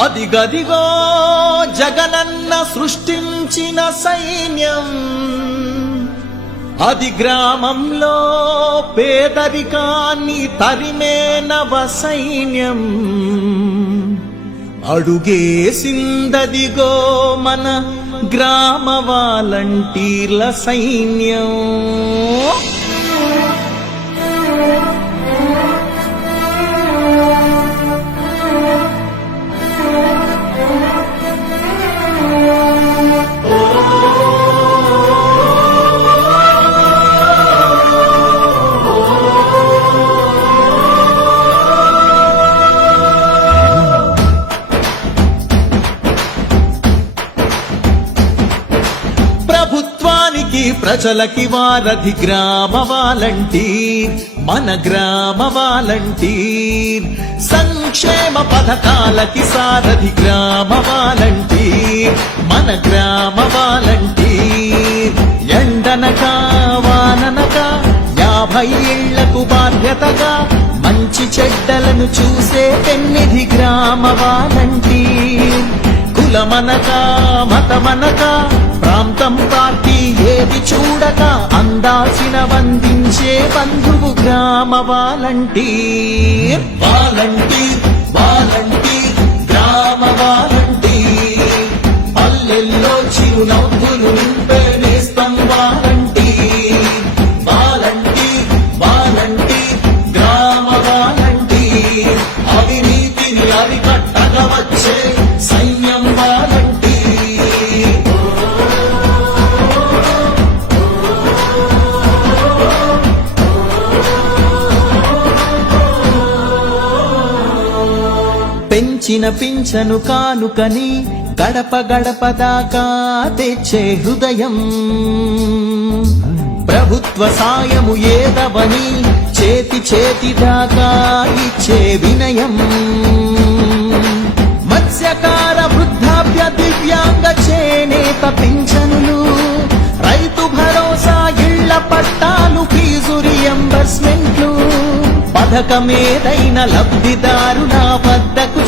అదిగదిగో జగనన్న సృష్టించిన సైన్యం. అది గ్రామంలో పేదరికాన్ని తరిమే నవ సైన్యం. అడుగేసిందదిగో మన గ్రామ వాలంటీర్ల సైన్యం. ప్రజలకి వారధి గ్రామ వాలంటీర్ మన గ్రామ వాలంటీర్ సంక్షేమ పథకాలకి సారథి గ్రామ వాలంటీర్ మన గ్రామ వాలంటీర్ ఎండనక వాననక యాభై ఏళ్ళకు బాధ్యతగా మంచి చెడ్డలను చూసే పెన్నిధి గ్రామ వాలంటీర్ కులమనక మతమనక ప్రాంతం పార్టీ ఏది చూడక అందాల్సిన వందించే బంధువు గ్రామ వాలంటీర్. Volunteer volunteer. పెంచిన పింఛను కానుకని గడప గడప దాకా తెచ్చే హృదయం. ప్రభుత్వ సాయము ఏదవని చేతి చేతి దాకా ఇచ్చే వినయం. మత్స్యకార వృద్ధాప్య దివ్యాంగ చేనేత పింఛనులు రైతు భరోసా ఇళ్ళ పట్టాలు ఫీజు రియంబర్స్మెంట్లు పథకమేదైన లబ్ధిదారుల వద్దకు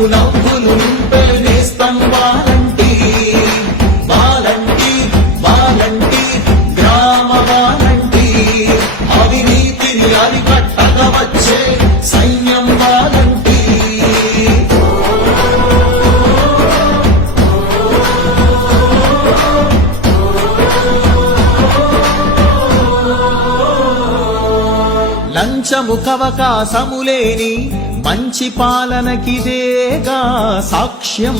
పల్లెల్లో చిరునవ్వులు నింపే నేస్తం వాలంటీర్ వాలంటీర్ వాలంటీర్ గ్రామ వాలంటీర్ అవినీతిని అరికట్టగా వచ్చే సైన్యం వాలంటీర్ లంచము కవకాశము లేని మంచి పాలనకిదేగా సాక్ష్యం.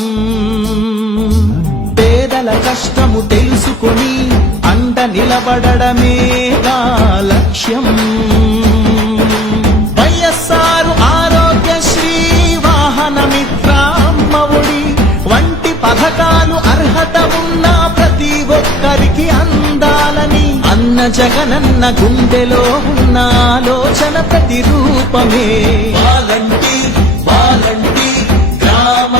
పేదల కష్టము తెలుసుకుని అండ నిలబడమేగా లక్ష్యం. జగనన్న గుండెలో ఉన్న ఆలోచన ప్రతిరూపమే బాలంటి వాలంటీ గ్రామ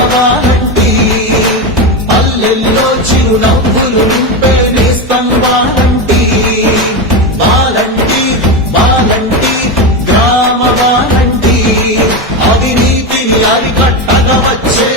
పల్లెల్లో చిరునవ్వులు నింపే నిస్తం వాలంటీ. అవినీతిని అరికట్టగవచ్చే